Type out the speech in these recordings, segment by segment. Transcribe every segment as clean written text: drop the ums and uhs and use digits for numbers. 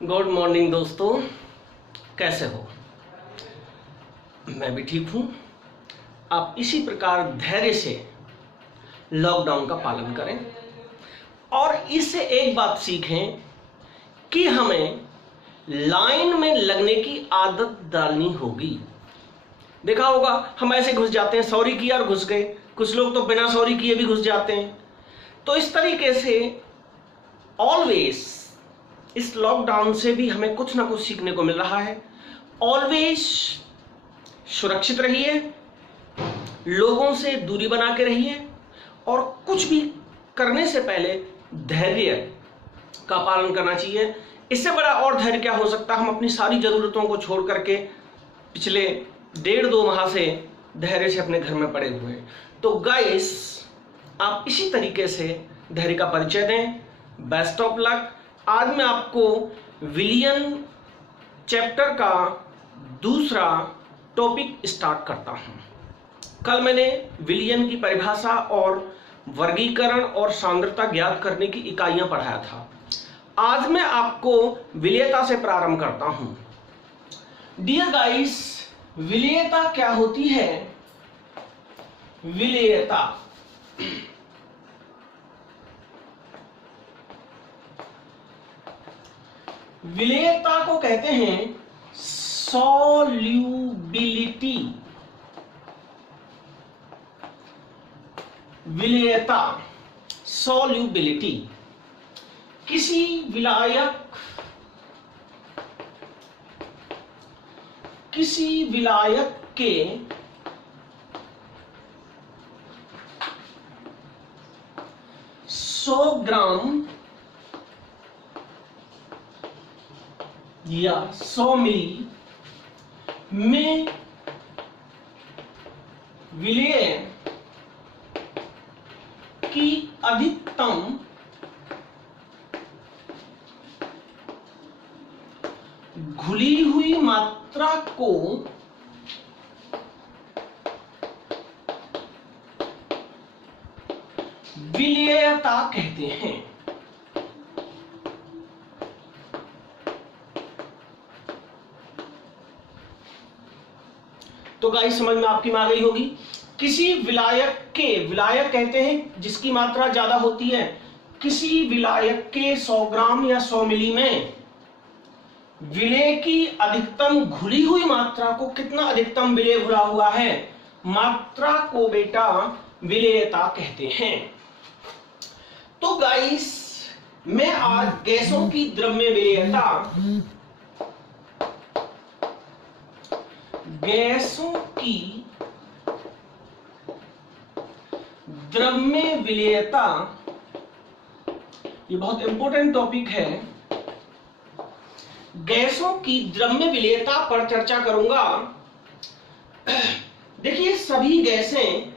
Good morning दोस्तों, कैसे हो? मैं भी ठीक हूँ। आप इसी प्रकार धैर्य से लॉकडाउन का पालन करें और इससे एक बात सीखें कि हमें लाइन में लगने की आदत डालनी होगी। देखा होगा, हम ऐसे घुस जाते हैं, सॉरी किया और घुस गए। कुछ लोग तो बिना सॉरी किए भी घुस जाते हैं। तो इस तरीके से ऑलवेज इस लॉकडाउन से भी हमें कुछ ना कुछ सीखने को मिल रहा है। ऑलवेज सुरक्षित रहिए, लोगों से दूरी बना के रहिए और कुछ भी करने से पहले धैर्य का पालन करना चाहिए। इससे बड़ा और धैर्य क्या हो सकता है? हम अपनी सारी जरूरतों को छोड़ करके पिछले 1.5-2 माह से धैर्य से अपने घर में पड़े हुए हैं। तो गाइस, आप इसी तरीके से धैर्य का परिचय दें। Best of luck. आज मैं आपको विलियन चैप्टर का दूसरा टॉपिक स्टार्ट करता हूं। कल मैंने विलियन की परिभाषा और वर्गीकरण और सांद्रता ज्ञात करने की इकाइयां पढ़ाया था। आज मैं आपको विलेयता से प्रारंभ करता हूं। डियर गाइस, विलेयता क्या होती है? विलेयता विलेयता को कहते हैं सॉल्युबिलिटी। विलेयता, सॉल्युबिलिटी। किसी विलायक के सौ ग्राम या 100 मिली में विलेय की अधिकतम घुली हुई मात्रा को विलेयता कहते हैं। तो गाइस, समझ में आपकी में आ गई होगी। किसी विलायक कहते हैं जिसकी मात्रा ज्यादा होती है। किसी विलायक के 100 ग्राम या 100 मिली में विलेय की अधिकतम घुली हुई मात्रा को, कितना अधिकतम विलेय घुला हुआ है, मात्रा को बेटा विलेयता कहते हैं। तो गाइस, मैं आज गैसों की द्रव्य विलेयता, गैसों की द्रव्य विलेयता, ये बहुत इंपॉर्टेंट टॉपिक है। गैसों की द्रव्य विलेयता पर चर्चा करूंगा। देखिए, सभी गैसें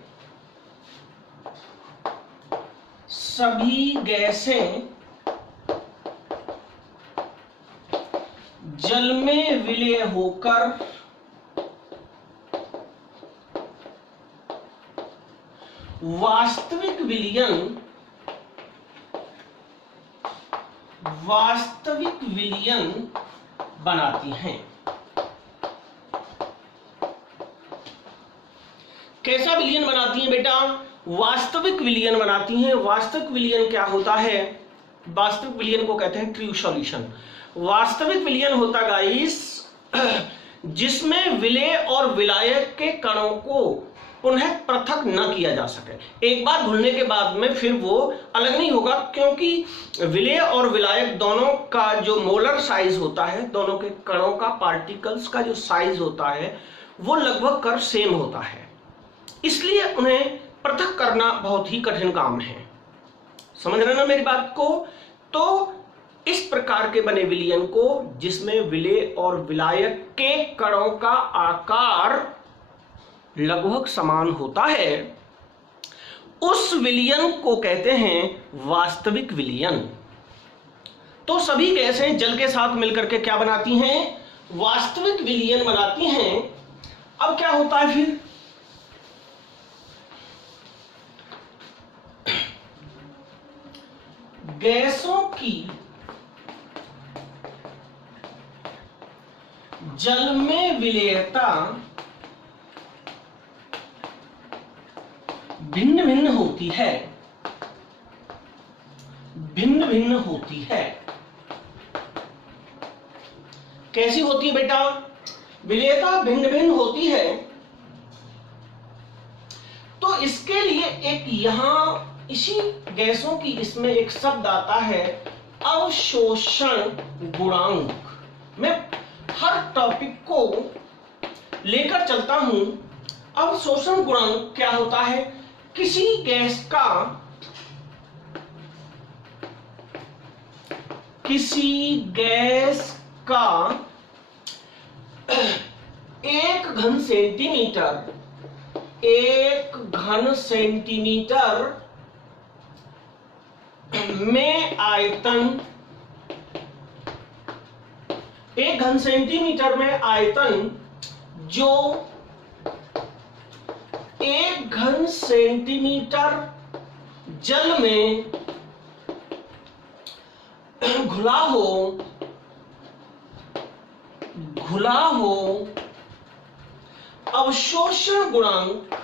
जल में विलेय होकर वास्तविक विलयन बनाती हैं। कैसा विलयन बनाती हैं बेटा? वास्तविक विलयन बनाती हैं। वास्तविक विलयन क्या होता है? वास्तविक विलयन को कहते हैं ट्रू सॉल्यूशन। वास्तविक विलयन होता गाइस जिसमें विलेय और विलायक के कणों को पुनः पृथक न किया जा सके। एक बार घुलने के बाद में फिर वो अलग नहीं होगा, क्योंकि विलेय और विलायक दोनों का जो मोलर साइज होता है, दोनों के कणों का, पार्टिकल्स का जो साइज होता है, वो लगभग कर सेम होता है। इसलिए उन्हें पृथक करना बहुत ही कठिन काम है। समझ रहे ना मेरी बात को? तो इस प्रकार के बने विलयन को, जिसमें विलेय और विलायक के कणों का आकार लगभग समान होता है, उस विलयन को कहते हैं वास्तविक विलयन। तो सभी गैसें जल के साथ मिलकर के क्या बनाती हैं? वास्तविक विलयन बनाती हैं। अब क्या होता है फिर? गैसों की जल में विलेयता भिन्न भिन्न होती है, भिन्न भिन्न होती है। कैसी होती है बेटा? विलेयता भिन्न भिन्न होती है। तो इसके लिए एक यहां इसी गैसों की इसमें एक शब्द आता है अवशोषण गुणांक। मैं हर टॉपिक को लेकर चलता हूं। अवशोषण गुणांक क्या होता है? किसी गैस का एक घन सेंटीमीटर में आयतन, एक घन सेंटीमीटर में आयतन जो एक घन सेंटीमीटर जल में घुला हो अवशोषण गुणांक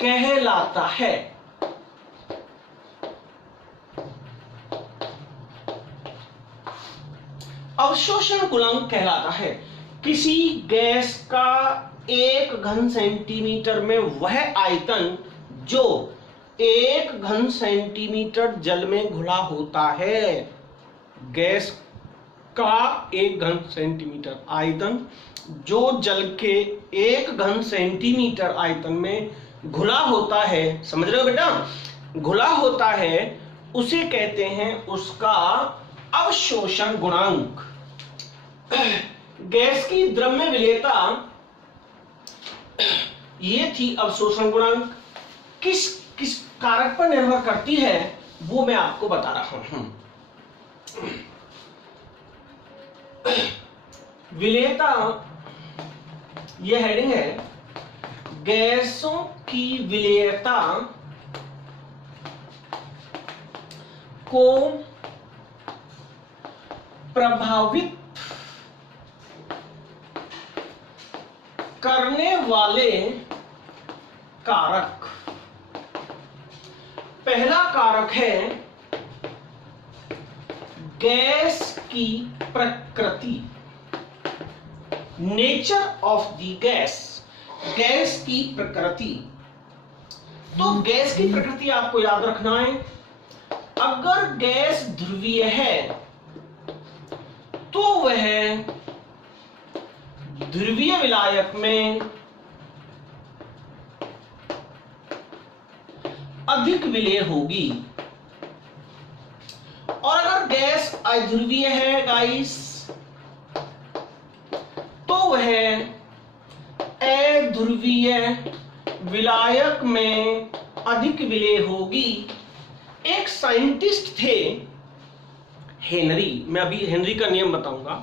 कहलाता है। अवशोषण गुणांक कहलाता है किसी गैस का एक घन सेंटीमीटर में वह आयतन जो एक घन सेंटीमीटर जल में घुला होता है। गैस का एक घन सेंटीमीटर आयतन जो जल के एक घन सेंटीमीटर आयतन में घुला होता है, समझ रहे हो बेटा? घुला होता है, उसे कहते हैं उसका अवशोषण गुणांक। गैस की द्रव्य विलेयता ये थी अवशोषण गुणांक। किस किस कारक पर निर्भर करती है वो मैं आपको बता रहा हूं। विलेयता, यह हेडिंग है, गैसों की विलेयता को प्रभावित करने वाले कारक। पहला कारक है गैस की प्रकृति, nature of the gas, gas की प्रकृति। तो गैस की प्रकृति आपको याद रखना है। अगर गैस ध्रुवीय है तो वह ध्रुवीय विलायक में अधिक विलेय होगी, और अगर गैस अध्रुवीय है गाइस तो वह अध्रुवीय विलायक में अधिक विलेय होगी। एक साइंटिस्ट थे हेनरी, मैं अभी हेनरी का नियम बताऊंगा।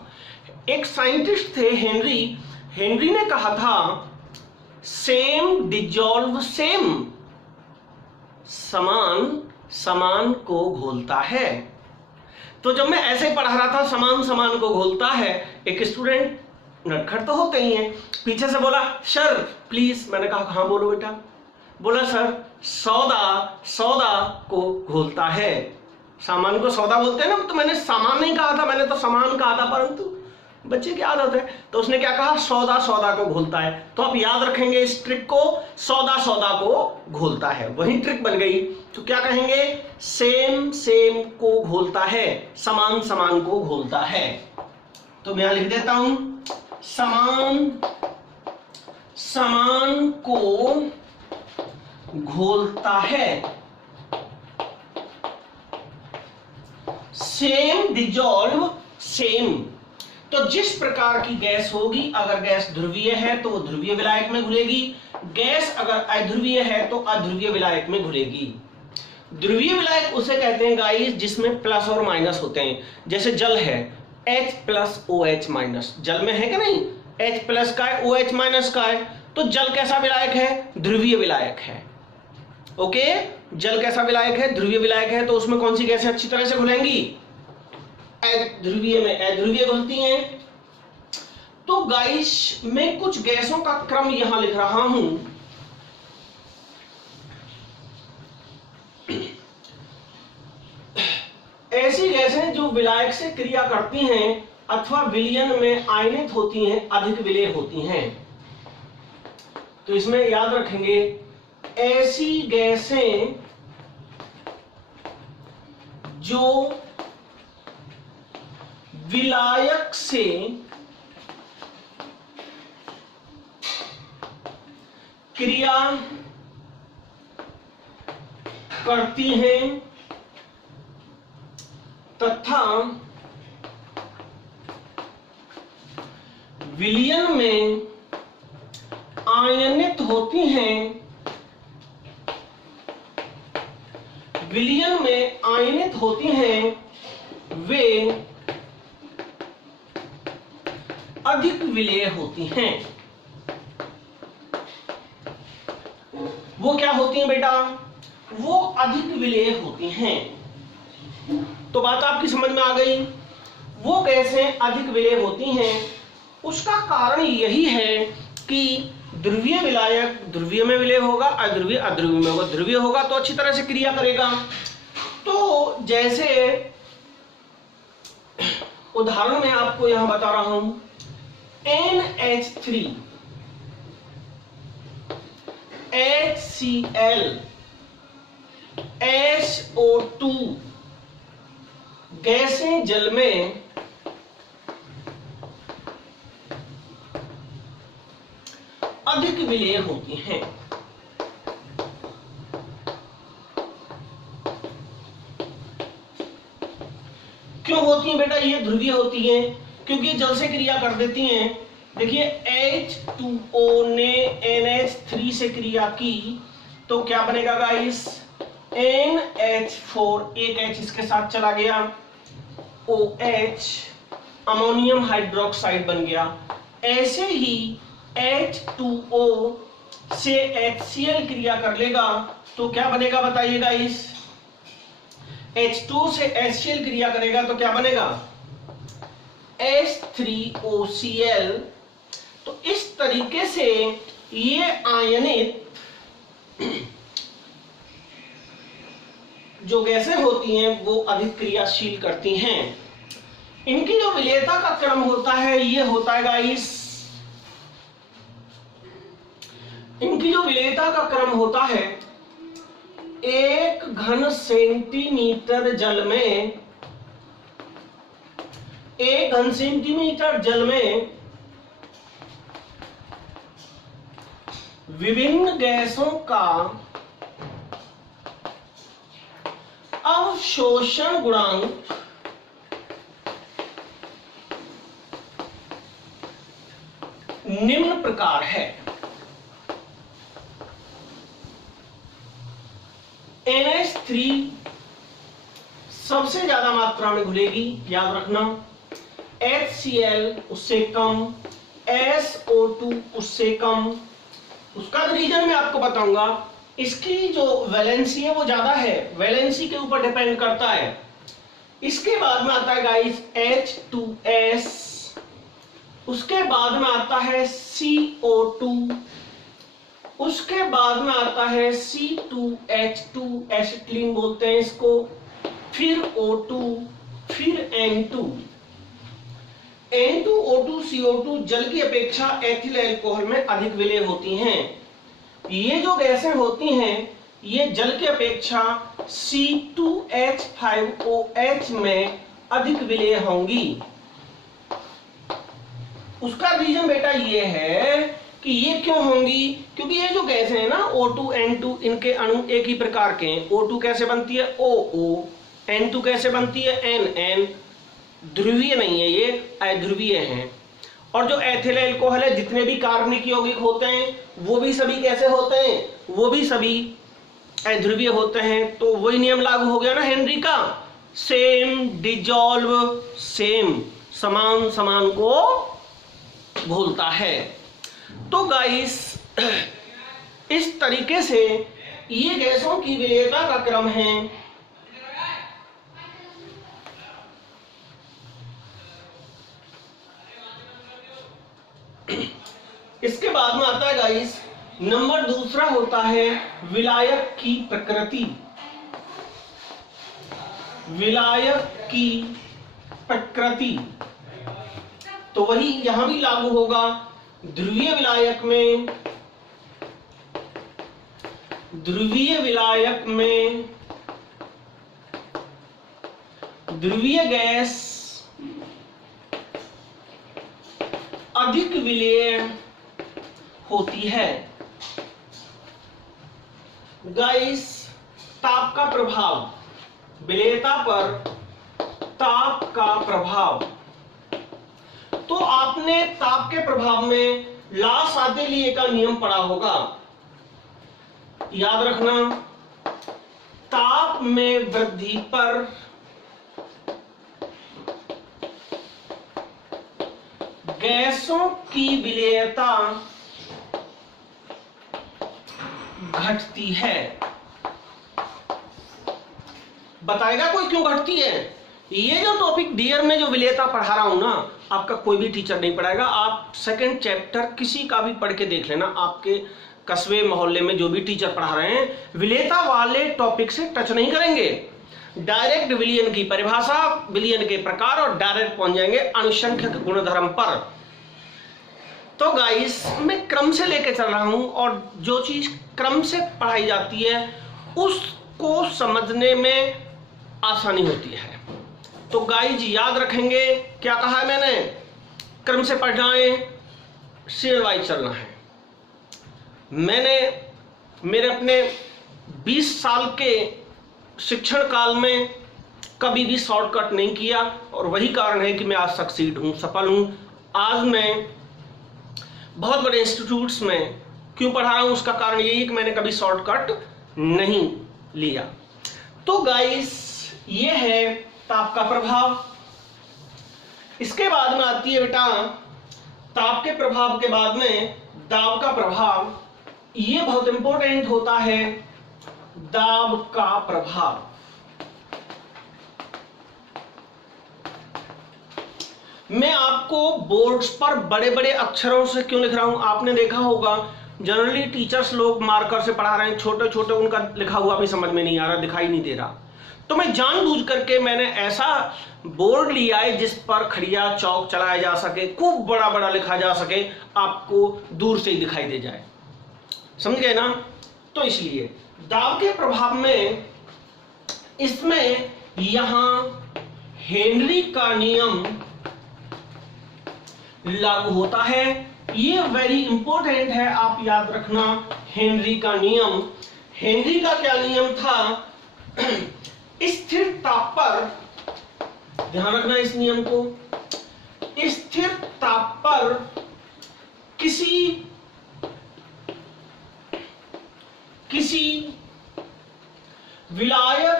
एक साइंटिस्ट थे हेनरी। हेनरी ने कहा था सेम डिजॉल्व सेम, समान समान को घोलता है। तो जब मैं ऐसे पढ़ा रहा था समान समान को घोलता है, एक स्टूडेंट नटखट तो होते ही हैं, पीछे से बोला सर प्लीज। मैंने कहा हाँ बोलो बेटा। बोला सर सौदा को घोलता है। सामान को सौदा बोलते हैं ना, तो मैंने सामान नहीं कहा था, मैंने तो सामान कहा था, परंतु बच्चे की आदत है, तो उसने क्या कहा सौदा को घोलता है। तो आप याद रखेंगे इस ट्रिक को, सौदा को घोलता है, वही ट्रिक बन गई। तो क्या कहेंगे? सेम को घोलता है, समान समान को घोलता है। तो मैं यहां लिख देता हूं समान को घोलता है। Same dissolve same. तो जिस प्रकार की गैस होगी, अगर गैस ध्रुवीय है तो वो ध्रुवीय विलायक में घुलेगी, गैस अगर अध्रुवीय है तो अध्रुवीय विलायक में घुलेगी। ध्रुवीय विलायक उसे कहते हैं गाइस जिसमें प्लस और माइनस होते हैं। जैसे जल है H प्लस OH माइनस, जल में है कि नहीं? H प्लस का है, OH माइनस का है, तो जल कैसा विलायक है? ध्रुवीय विलायक है। ओके, जल कैसा विलायक है? ध्रुवीय विलायक है, तो उसमें कौन सी गैसें अच्छी तरह से घुलेंगी? ध्रुवीय में अध्रुवीय घुलती हैं। तो गाइस मैं कुछ गैसों का क्रम यहां लिख रहा हूं। ऐसी गैसें जो विलायक से क्रिया करती हैं अथवा विलयन में आयनित होती हैं, अधिक विलेय होती हैं। तो इसमें याद रखेंगे, ऐसी गैसें जो विलायक से क्रिया करती हैं तथा विलयन में आयनित होती हैं, विलयन में आयनित होती हैं, वे अधिक विलेय होती हैं। वो क्या होती हैं बेटा? वो अधिक विलेय होती हैं। तो बात आपकी समझ में आ गई। वो गैसें अधिक विलेय होती हैं, उसका कारण यही है कि ध्रुवीय विलायक ध्रुवीय में विलेय होगा, अध्रुवीय अध्रुवीय में होगा। ध्रुवीय होगा तो अच्छी तरह से क्रिया करेगा। तो जैसे उदाहरण में आपको यहां बता रहा हूं, NH3 HCl SO2 गैसें जल में अधिक विलेय होती हैं। क्यों होती हैं बेटा? ये ध्रुवीय होती हैं क्योंकि ये जल से क्रिया कर देती हैं। देखिए H2O ने NH3 से क्रिया की तो क्या बनेगा गाइस? NH4, एक H इसके साथ चला गया, OH अमोनियम हाइड्रोक्साइड बन गया। ऐसे ही H2O से HCl क्रिया कर लेगा तो क्या बनेगा बताइए गाइस? H2 से HCl क्रिया करेगा तो क्या बनेगा? H3OCl। तो इस तरीके से ये आयनित जो गैसें होती हैं वो अधिक क्रियाशील करती हैं। इनकी जो विलेयता का क्रम होता है ये होता है गाइस, इनकी जो विलेयता का क्रम होता है, 1 घन सेंटीमीटर जल में, 1 घन सेंटीमीटर जल में विभिन्न गैसों का अवशोषण गुणांक निम्न प्रकार है। NH3 सबसे ज्यादा मात्रा में घुलेगी, याद रखना। HCl उससे कम, SO2 उससे कम। उसका रीजन मैं आपको बताऊंगा। इसकी जो वैलेंसी है वो ज्यादा है, वैलेंसी के ऊपर डिपेंड करता है। इसके बाद में आता है गाइस H2S, उसके बाद में आता है CO2, उसके बाद में आता है C2H2, एसिटिलीन बोलते हैं इसको, फिर O2, फिर N2। N2O2 CO2 जल की अपेक्षा एथिल अल्कोहल में अधिक विलेय होती हैं। ये जो गैसें होती हैं ये जल की अपेक्षा C2H5OH में अधिक विलेय होंगी। उसका रीजन बेटा ये है कि ये क्यों होंगी, क्योंकि ये जो गैसें हैं ना O2 N2, इनके अणु एक ही प्रकार के हैं। O2 कैसे बनती है? OO। N2 कैसे बनती है? NN। ध्रुवीय नहीं है, ये अध्रुवीय हैं। और जो एथिल अल्कोहल है, जितने भी कार्बनिक यौगिक होते हैं वो भी सभी कैसे होते हैं? वो भी सभी अध्रुवीय होते हैं। तो वही नियम लागू हो गया ना हेनरी का, सेम डिजॉल्व सेम, समान समान को घोलता है। तो गाइस इस तरीके से ये गैसों की विलेयता का क्रम है। इसके बाद में आता है गाइस नंबर दूसरा होता है विलायक की प्रकृति। विलायक की प्रकृति तो वही यहां भी लागू होगा। ध्रुवीय विलायक में ध्रुवीय गैस अधिक विलेय होती है। गाइस ताप का प्रभाव, विलेयता पर ताप का प्रभाव, तो आपने ताप के प्रभाव में ला-सातेलिए का नियम पढ़ा होगा। याद रखना, ताप में वृद्धि पर गैसों की विलेयता घटती है। बताएगा कोई क्यों घटती है? ये जो टॉपिक डियर में जो विलेयता पढ़ा रहा हूं ना, आपका कोई भी टीचर नहीं पढ़ाएगा। आप सेकंड चैप्टर किसी का भी पढ़ के देख लेना, आपके कस्बे मोहल्ले में जो भी टीचर पढ़ा रहे हैं विलेयता वाले टॉपिक से टच नहीं करेंगे। डायरेक्ट विलयन की परिभाषा, विलयन के प्रकार और डायरेक्ट पहुंच जाएंगे अनुसंख्यक गुणधर्म पर। तो गाइस मैं क्रम से लेके चल रहा हूं और जो चीज क्रम से पढ़ाई जाती है उसको समझने में आसानी होती है। तो गाइस याद रखेंगे क्या कहा है मैंने, क्रम से पढ़ना है, सीरियल वाइज चलना है। मैंने मेरे अपने 20 साल के शिक्षण काल में कभी भी शॉर्टकट नहीं किया और वही कारण है कि मैं आज सक्सीड हूं, सफल हूं। आज मैं बहुत बड़े इंस्टीट्यूट्स में क्यों पढ़ा रहा हूं, उसका कारण यही है कि मैंने कभी शॉर्टकट नहीं लिया। तो गाइस ये है ताप का प्रभाव। इसके बाद में आती है बेटा ताप के प्रभाव के बाद में दाब का प्रभाव। ये बहुत इंपॉर्टेंट होता है, दाब का प्रभाव। मैं आपको बोर्ड्स पर बड़े बड़े अक्षरों से क्यों लिख रहा हूं, आपने देखा होगा जनरली टीचर्स लोग मार्कर से पढ़ा रहे हैं, छोटे छोटे उनका लिखा हुआ भी समझ में नहीं आ रहा, दिखाई नहीं दे रहा। तो मैं जानबूझ करके मैंने ऐसा बोर्ड लिया है जिस पर खड़िया चौक चलाया जा सके, खूब बड़ा बड़ा लिखा जा सके, आपको दूर से ही दिखाई दे जाए। समझ गए ना? तो इसलिए दाब के प्रभाव में इसमें यहां हेनरी का नियम लागू होता है। ये वेरी इंपॉर्टेंट है, आप याद रखना हेनरी का नियम। हेनरी का क्या नियम था? स्थिर ताप पर, ध्यान रखना इस नियम को, स्थिर ताप पर किसी विलायक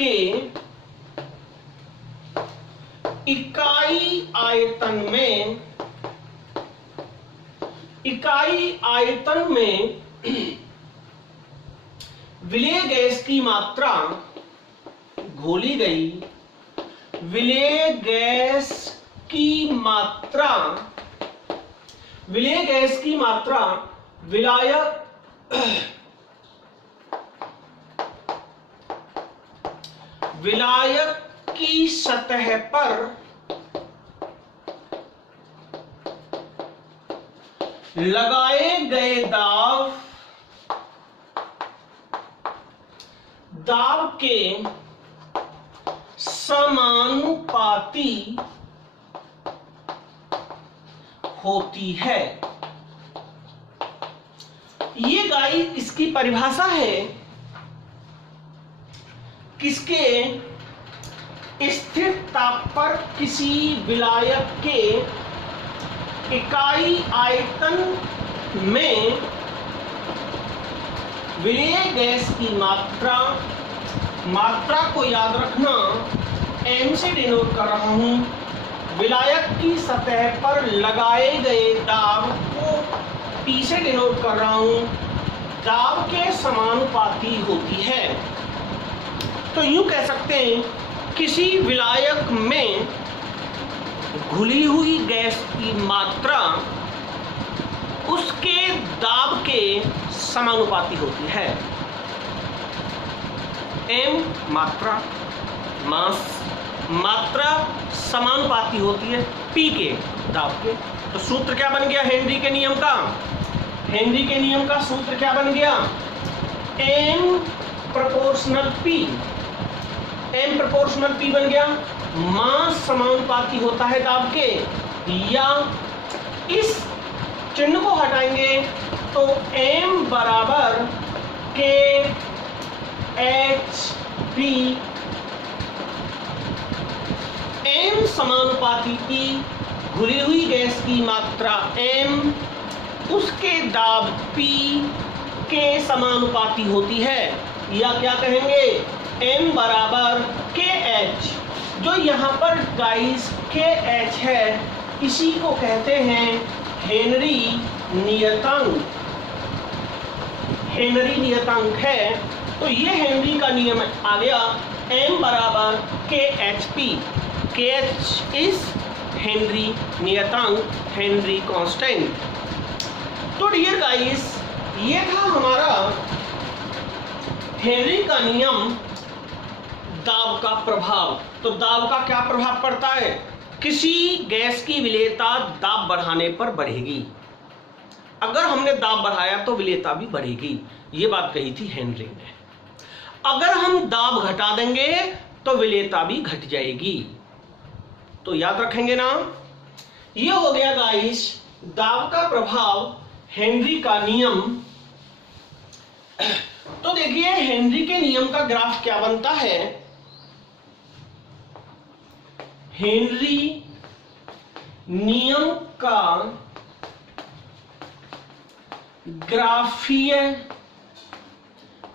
के इकाई आयतन में विलेय गैस की मात्रा घोली गई, विलेय गैस की मात्रा विलायक की सतह पर लगाए गए दाब के समानुपाती होती है। ये गाइस इसकी परिभाषा है किसके? स्थिर ताप पर किसी विलायक के इकाई आयतन में विलेय गैस की मात्रा को याद रखना, एम से डिनोट कर रहा हूं। विलायक की सतह पर लगाए गए दाब को P से डिनोट कर रहा हूं, दाब के समानुपाती होती है। तो यूं कह सकते हैं किसी विलायक में घुली हुई गैस की मात्रा उसके दाब के समानुपाती होती है। m मात्रा, मास, मात्रा समानुपाती होती है P के दाब के। तो सूत्र क्या बन गया हेनरी के नियम का? हेनरी के नियम का सूत्र क्या बन गया? m proportional P, m proportional P बन गया। मास समानुपाती होता है दाब के, या इस चिन्ह को हटाएंगे तो m बराबर k h p, m समानुपाती P, घुली हुई गैस की मात्रा m, उसके दाब P के समानुपाती होती है, या क्या कहेंगे m बराबर kh। जो यहाँ पर गाइस kh है इसी को कहते हैं हेनरी नियतांक। हेनरी नियतांक है, तो ये हेनरी का नियम आ गया m बराबर khp। kh इज हेनरी नियतांक, हेनरी कांस्टेंट। तो डियर गाइस, ये था हमारा हेनरी का नियम, दाब का प्रभाव। तो दाब का क्या प्रभाव पड़ता है? किसी गैस की विलेयता दाब बढ़ाने पर बढ़ेगी। अगर हमने दाब बढ़ाया तो विलेयता भी बढ़ेगी, ये बात कही थी हेनरी ने। अगर हम दाब घटा देंगे तो विलेयता भी घट जाएगी। तो याद रखेंगे ना, ये हो गया गाइस दाब का प्रभाव, हेनरी का नियम। तो देखिए हेनरी के नियम का ग्राफ क्या बनता है। हेनरी नियम का ग्राफीय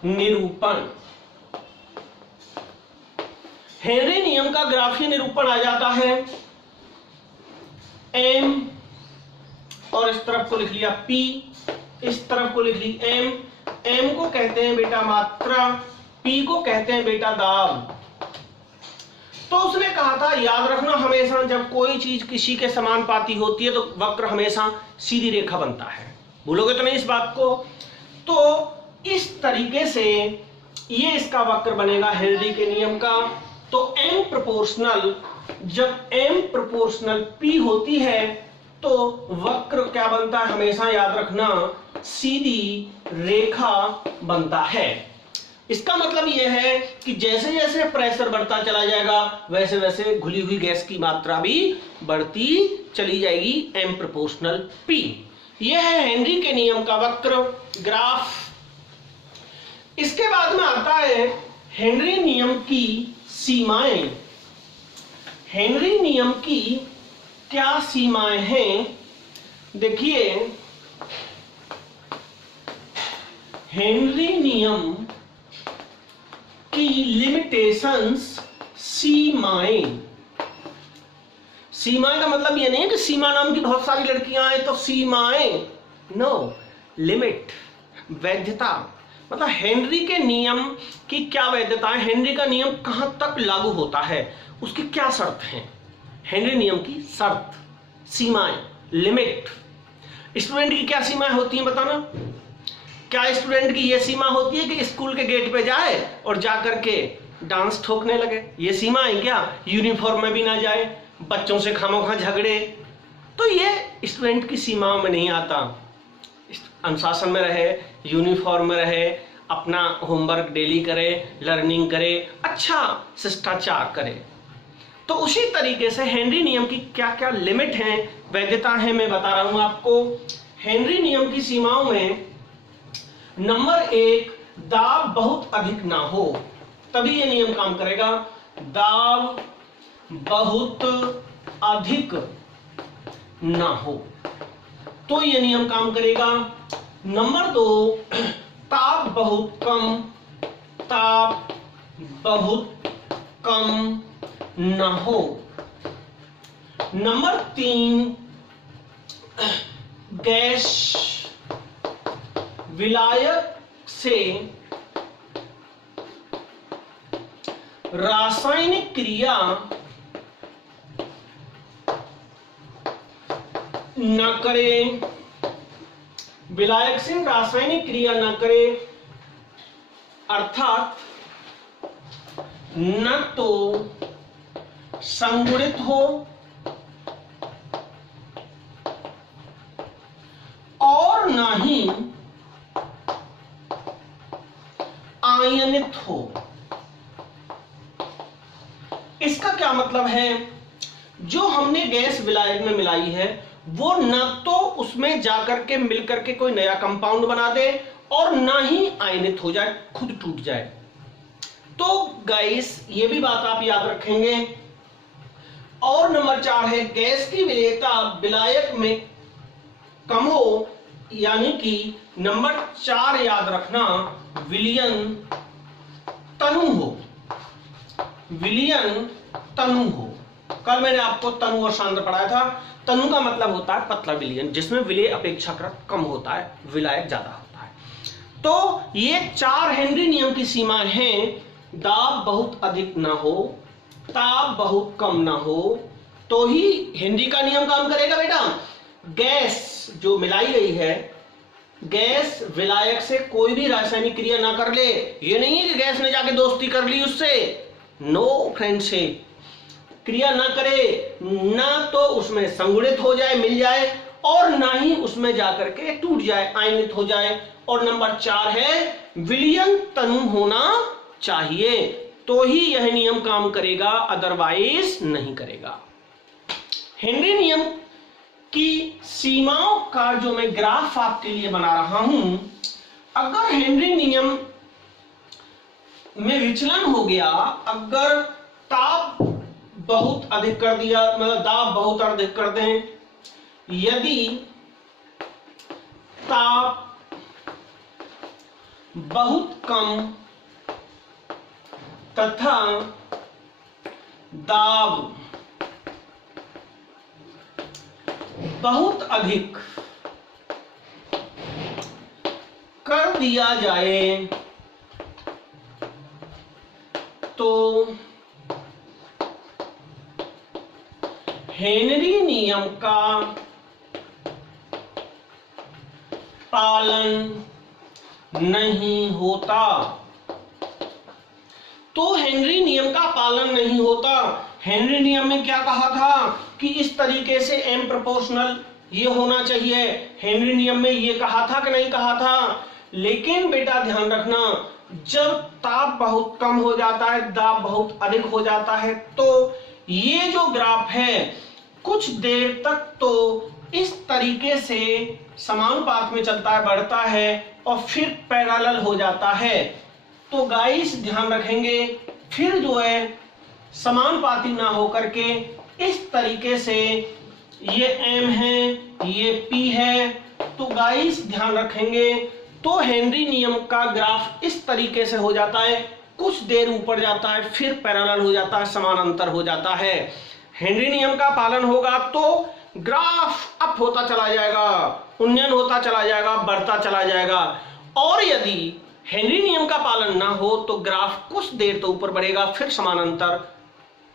निरूपण, हेनरी नियम का ग्राफीय निरूपण आ जाता है m, और इस तरफ को लिख लिया P, इस तरफ को लिख ली m। m को कहते हैं बेटा मात्रा, P को कहते हैं बेटा दाब। तो उसने कहा था, याद रखना हमेशा जब कोई चीज किसी के समानुपाती होती है तो वक्र हमेशा सीधी रेखा बनता है, भूलोगे तो नहीं इस बात को। तो इस तरीके से ये इसका वक्र बनेगा हेनरी के नियम का। तो m प्रोपोर्शनल, जब m प्रोपोर्शनल P होती है तो वक्र क्या बनता है, हमेशा याद रखना सीधी रेखा बनता है। इसका मतलब यह है कि जैसे जैसे प्रेशर बढ़ता चला जाएगा वैसे वैसे घुली हुई गैस की मात्रा भी बढ़ती चली जाएगी, m प्रोपोर्शनल P। यह है हेनरी के नियम का वक्र ग्राफ। इसके बाद में आता है हेनरी नियम की सीमाएं। हेनरी नियम की क्या सीमाएं हैं? देखिए हेनरी नियम की लिमिटेशंस, सीमाएं। सीमाएं का मतलब यह नहीं है कि सीमा नाम की बहुत सारी लड़कियां हैं तो सीमाएं, नो, लिमिट, वैधता। मतलब हेनरी के नियम की क्या वैधता है, हेनरी का नियम कहां तक लागू होता है, उसकी क्या शर्त है, हेनरी नियम की शर्त, सीमाएं, लिमिट। स्टूडेंट की क्या सीमाएं होती हैं बताना? क्या स्टूडेंट की यह सीमा होती है कि स्कूल के गेट पे जाए और जा करके डांस ठोकने लगे? ये सीमा है क्या? यूनिफॉर्म में भी ना जाए, बच्चों से खामोखा झगड़े, तो ये स्टूडेंट की सीमाओं में नहीं आता। अनुशासन में रहे, यूनिफॉर्म में रहे, अपना होमवर्क डेली करे, लर्निंग करे, अच्छा शिष्टाचार करे। तो उसी तरीके से हेनरी नियम की क्या क्या लिमिट हैं, वैधता है, मैं बता रहा हूं आपको। हेनरी नियम की सीमाओं में नंबर 1, दाब बहुत अधिक ना हो, तभी ये नियम काम करेगा। दाब बहुत अधिक ना हो तो ये नियम काम करेगा। नंबर 2, ताप बहुत कम, ताप बहुत कम ना हो। नंबर 3, गैस विलायक से रासायनिक क्रिया न करे, विलायक से रासायनिक क्रिया न करे, अर्थात न तो संगुणित हो और न ही आयनित हो। इसका क्या मतलब है? जो हमने गैस विलायक में मिलाई है वो न तो उसमें जाकर के मिलकर के कोई नया कंपाउंड बना दे और ना ही आयनित हो जाए, खुद टूट जाए। तो गाइस ये भी बात आप याद रखेंगे। और नंबर 4 है गैस की विलेयता विलायक में कम हो, यानी कि नंबर 4 याद रखना, विलयन तनु हो, विलयन तनु हो। कल मैंने आपको तनु और सांद्र पढ़ाया था। तनु का मतलब होता है पतला विलयन, जिसमें विलेय अपेक्षाकृत कम होता है, विलायक ज्यादा होता है। तो ये 4 हेनरी नियम की सीमा है। दाब बहुत अधिक ना हो, ताप बहुत कम ना हो, तो ही हेनरी का नियम काम करेगा बेटा। गैस जो मिलाई गई है, गैस विलायक से कोई भी रासायनिक क्रिया ना कर ले। ये नहीं है कि गैस ने जाके दोस्ती कर ली उससे, नो फ्रेंडशिप, क्रिया ना करे, ना तो उसमें संगुणित हो जाए, मिल जाए, और ना ही उसमें जाकर के टूट जाए, आयनित हो जाए। और नंबर 4 है विलयन तनु होना चाहिए, तो ही यह नियम काम करेगा, अदरवाइज नहीं करेगा। हेनरी नियम की सीमाओं का जो मैं ग्राफ आपके लिए बना रहा हूं, अगर हेनरी नियम में विचलन हो गया, अगर ताप बहुत अधिक कर दिया, मतलब दाब बहुत अधिक कर दें, यदि ताप बहुत कम तथा दाब बहुत अधिक कर दिया जाए तो हेनरी नियम का पालन नहीं होता। तो हेनरी नियम का पालन नहीं होता। हेनरी नियम में क्या कहा था कि इस तरीके से m प्रोपोर्शनल ये होना चाहिए। हेनरी नियम में ये कहा था कि नहीं कहा था? लेकिन बेटा ध्यान रखना, जब ताप बहुत कम हो जाता है, दाब बहुत अधिक हो जाता है, तो ये जो ग्राफ है कुछ देर तक तो इस तरीके से समानुपात में चलता है, बढ़ता है और फिर पैरेलल हो जाता है। तो गाइस ध्यान रखेंगे, फिर जो है समानुपाती ना होकर के इस तरीके से ये m है, ये p है। तो गाइस ध्यान रखेंगे, तो हेनरी नियम का ग्राफ इस तरीके से हो जाता है, कुछ देर ऊपर जाता है, फिर पैरेलल हो जाता है, समानांतर हो जाता है। हेनरी नियम का पालन होगा तो ग्राफ अप होता चला जाएगा, उन्नयन होता चला जाएगा, बढ़ता चला जाएगा। और यदि हेनरी नियम का पालन ना हो तो ग्राफ कुछ देर तो ऊपर बढ़ेगा, फिर समानांतर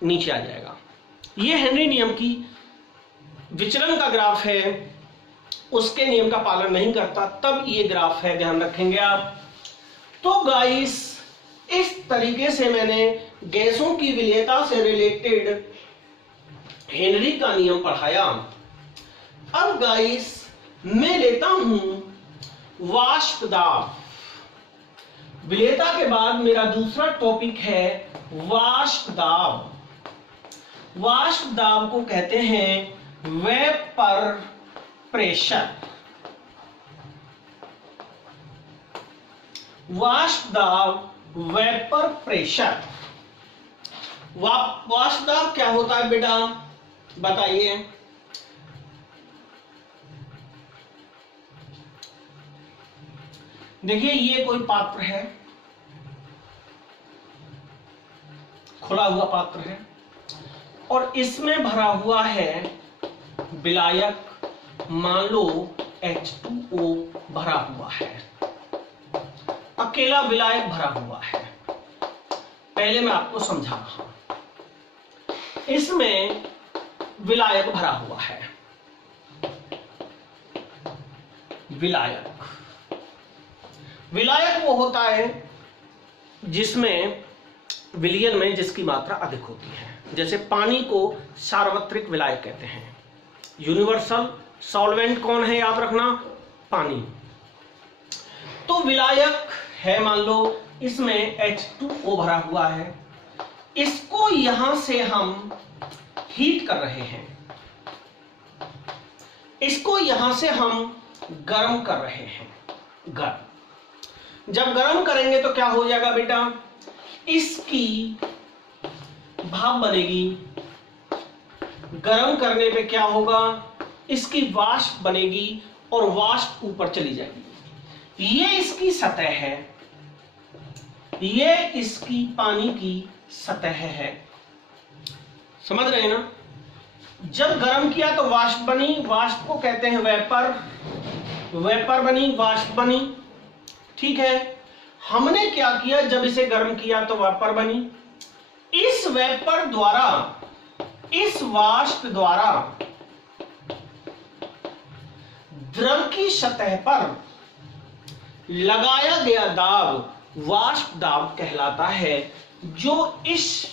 नीचे आ जाएगा। ये हेनरी नियम की विचलन का ग्राफ है, उसके नियम का पालन नहीं करता, तब ये ग्राफ है, ध्यान रखेंगे आप। तो गाइस इस तरीके से मैंने गैसों की विलेयता से रिलेटेड हेनरी का नियम पढ़ाया। अब गाइस मैं लेता हूं वाष्प दाब। विलेयता के बाद मेरा दूसरा टॉपिक है वाष्प दाब। वाष्प दाब को कहते हैं वेपर प्रेशर। वाष्प दाब, वेपर प्रेशर। वाष्प दाब क्या होता है बेटा, बताइए। देखिए ये कोई पात्र है, खुला हुआ पात्र है, और इसमें भरा हुआ है विलायक, मान लो H2O भरा हुआ है। अकेला विलायक भरा हुआ है। पहले मैं आपको समझा रहा हूं। इसमें विलायक भरा हुआ है। विलायक वो होता है जिसमें विलयन में जिसकी मात्रा अधिक होती है। जैसे पानी को सार्वत्रिक विलायक कहते हैं। यूनिवर्सल सॉल्वेंट कौन है, याद रखना, पानी। तो विलायक है, मान लो इसमें H2O भरा हुआ है, इसको यहां से हम हीट कर रहे हैं, इसको यहां से हम गर्म कर रहे हैं। गर्म जब गर्म करेंगे तो क्या हो जाएगा बेटा, इसकी भाप बनेगी। गर्म करने पे क्या होगा, इसकी वाष्प बनेगी और वाष्प ऊपर चली जाएगी। ये इसकी सतह है, ये इसकी पानी की सतह है। समझ रहे हैं ना। जब गर्म किया तो वाष्प बनी, वाष्प को कहते हैं वेपर, वेपर बनी, वाष्प बनी। ठीक है, हमने क्या किया, जब इसे गर्म किया तो वेपर बनी। इस वेपर द्वारा, इस वाष्प द्वारा द्रव की सतह पर लगाया गया दाब वाष्प दाब कहलाता है। जो इस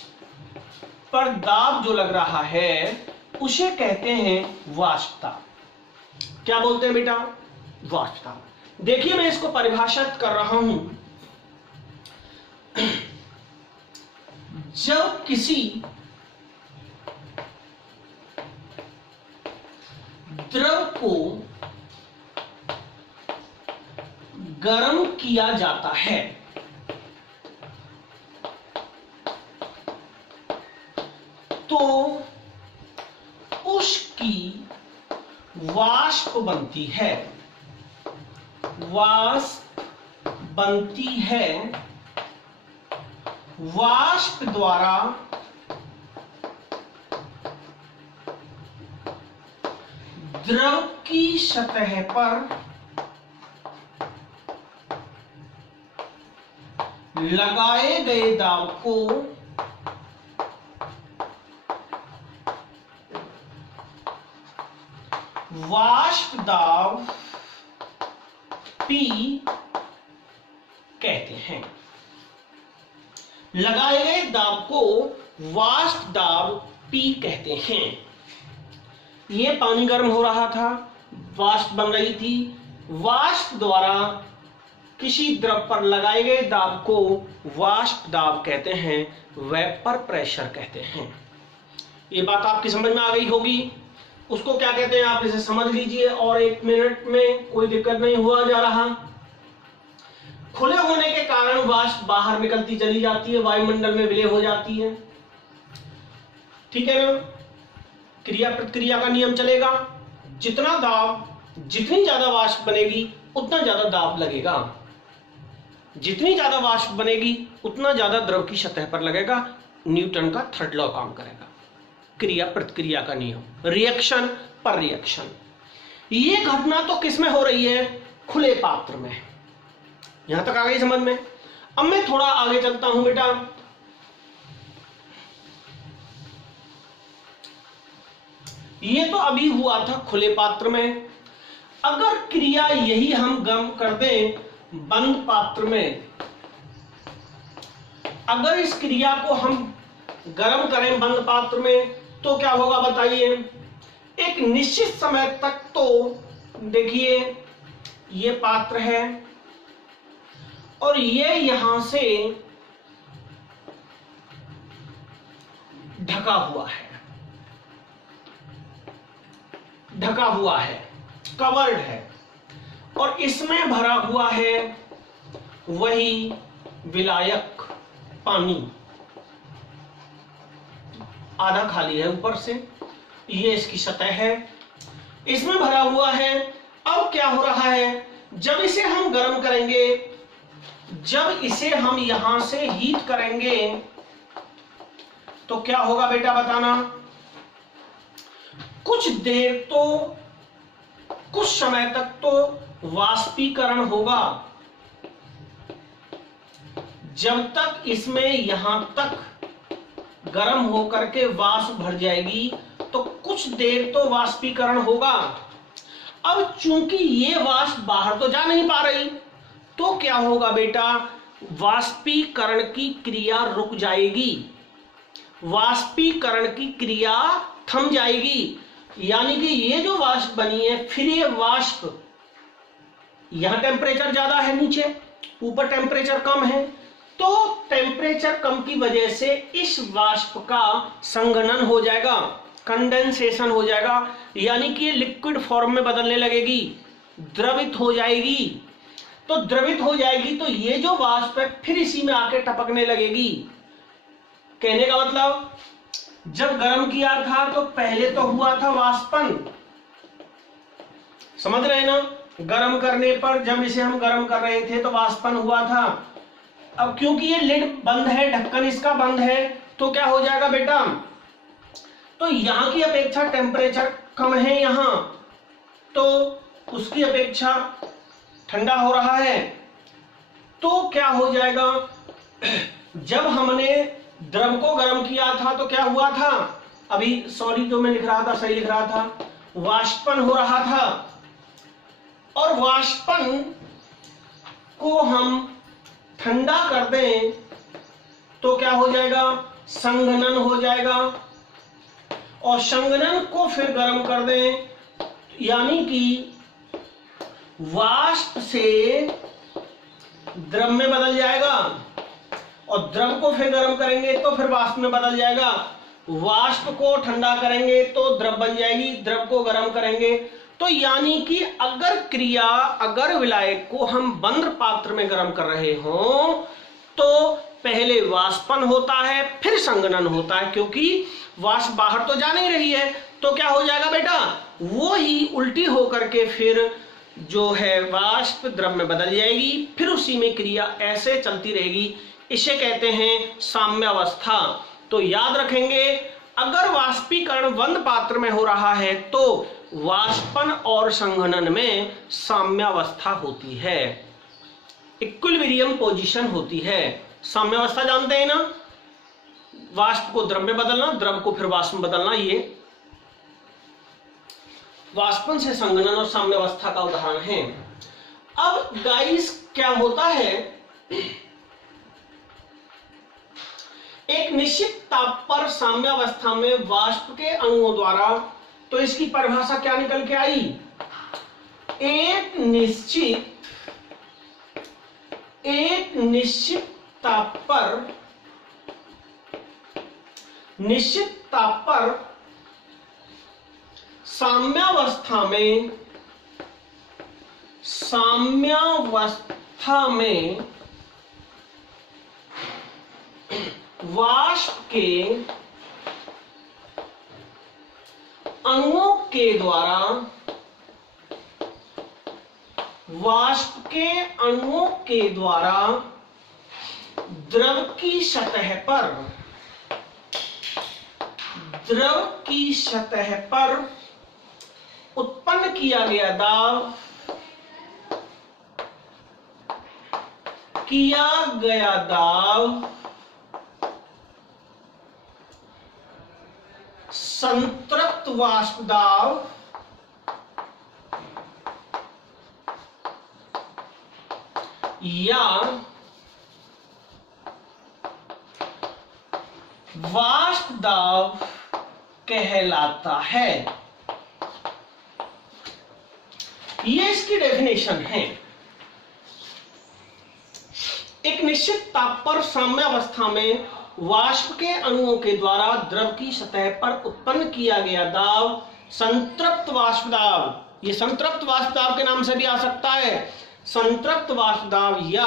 पर दाब जो लग रहा है उसे कहते हैं वाष्प दाब। क्या बोलते हैं बेटा, वाष्प दाब। देखिए मैं इसको परिभाषित कर रहा हूं। जब किसी द्रव को गर्म किया जाता है तो उसकी वाष्प बनती है, वाष्प बनती है। वाष्प द्वारा द्रव की सतह पर लगाए गए दाब को वाष्प दाब P कहते हैं। लगाए गए दाब को वाष्प दाब P कहते हैं। ये पानी गर्म हो रहा था, वाष्प बन रही थी। वाष्प द्वारा किसी द्रव पर लगाए गए दाब को वाष्प दाब कहते हैं, वेपर प्रेशर कहते हैं। ये बात आपकी समझ में आ गई होगी। उसको क्या कहते हैं आप इसे समझ लीजिए, और 1 मिनट में कोई दिक्कत नहीं हुआ जा रहा। खुले होने के कारण वाष्प बाहर निकलती चली जाती है, वायुमंडल में विलय हो जाती है। ठीक है ना। क्रिया प्रतिक्रिया का नियम चलेगा। जितना दाब, जितनी ज्यादा वाष्प बनेगी उतना ज्यादा दाब लगेगा। जितनी ज्यादा वाष्प बनेगी उतना ज्यादा द्रव की सतह पर लगेगा। न्यूटन का 3rd लॉ काम करेगा। क्रिया प्रतिक्रिया का नियम, रिएक्शन पर रिएक्शन। ये घटना तो किस में हो रही है, खुले पात्र में। यहां तक आ गई समझ में। अब मैं थोड़ा आगे चलता हूं बेटा। ये तो अभी हुआ था खुले पात्र में। अगर क्रिया यही हम गर्म कर दें बंद पात्र में, अगर इस क्रिया को हम गर्म करें बंद पात्र में तो क्या होगा बताइए। एक निश्चित समय तक तो देखिए ये पात्र है और ये यहां से ढका हुआ है, ढका हुआ है, कवर्ड है, और इसमें भरा हुआ है वही विलायक पानी। आधा खाली है ऊपर से, ये इसकी सतह है, इसमें भरा हुआ है। अब क्या हो रहा है, जब इसे हम गर्म करेंगे, जब इसे हम यहां से हीट करेंगे तो क्या होगा बेटा बताना। कुछ देर तो, कुछ समय तक तो वाष्पीकरण होगा, जब तक इसमें यहां तक गर्म होकर के वाष्प भर जाएगी तो कुछ देर तो वाष्पीकरण होगा। अब चूंकि ये वाष्प बाहर तो जा नहीं पा रही, तो क्या होगा बेटा, वाष्पीकरण की क्रिया रुक जाएगी, वाष्पीकरण की क्रिया थम जाएगी। यानी कि ये जो वाष्प बनी है, फिर ये वाष्प, यहां टेम्परेचर ज्यादा है, नीचे ऊपर टेम्परेचर कम है, तो टेम्परेचर कम की वजह से इस वाष्प का संघनन हो जाएगा, कंडेंसेशन हो जाएगा, यानी कि ये लिक्विड फॉर्म में बदलने लगेगी, द्रवित हो जाएगी। तो द्रवित हो जाएगी तो ये जो वाष्प है फिर इसी में आके टपकने लगेगी। कहने का मतलब, जब गर्म किया था तो पहले तो हुआ था वाष्पन, समझ रहे हैं ना, गर्म करने पर जब इसे हम गर्म कर रहे थे तो वाष्पन हुआ था। अब क्योंकि ये लिड बंद है, ढक्कन इसका बंद है, तो क्या हो जाएगा बेटा, तो यहां की अपेक्षा टेम्परेचर कम है यहां, तो उसकी अपेक्षा ठंडा हो रहा है। तो क्या हो जाएगा, जब हमने द्रव को गर्म किया था तो क्या हुआ था, अभी सॉरी जो मैं लिख रहा था सही लिख रहा था, वाष्पन हो रहा था, और वाष्पन को हम ठंडा कर दें तो क्या हो जाएगा, संघनन हो जाएगा, और संघनन को फिर गर्म कर दें, यानी कि वाष्प से द्रव में बदल जाएगा, और द्रव को फिर गर्म करेंगे तो फिर वाष्प में बदल जाएगा, वाष्प को ठंडा करेंगे तो द्रव बन जाएगी, द्रव को गर्म करेंगे तो, यानी कि अगर विलायक को हम बंद पात्र में गर्म कर रहे हों तो पहले वाष्पन होता है फिर संघनन होता है, क्योंकि वाष्प बाहर तो जा नहीं रही है, तो क्या हो जाएगा बेटा, वो ही उल्टी होकर के फिर जो है वाष्प द्रव में बदल जाएगी, फिर उसी में क्रिया ऐसे चलती रहेगी। इसे कहते हैं साम्यावस्था। तो याद रखेंगे, अगर वाष्पीकरण बंद पात्र में हो रहा है तो वाष्पन और संघनन में साम्यावस्था होती है, इक्विलिब्रियम पोजीशन होती है। साम्यावस्था जानते हैं ना, वाष्प को द्रव में बदलना, द्रव को फिर वाष्प में बदलना, ये वाष्पन से संघनन और साम्यावस्था का उदाहरण है। अब गाइस क्या होता है, एक निश्चित ताप पर साम्यावस्था में वाष्प के अणुओं द्वारा, तो इसकी परिभाषा क्या निकल के आई, एक निश्चित ताप पर साम्यावस्था में वाष्प के अणुओं के द्वारा द्रव की सतह पर उत्पन्न किया गया दाब संतृप्त वाष्प दाब या वाष्प दाब कहलाता है। ये इसकी डेफिनेशन है। एक निश्चित ताप पर साम्यावस्था में वाष्प के अणुओं के द्वारा द्रव की सतह पर उत्पन्न किया गया दाब संतृप्त वाष्प दाब, ये संतृप्त वाष्प दाब के नाम से भी आ सकता है, संतृप्त वाष्प दाब या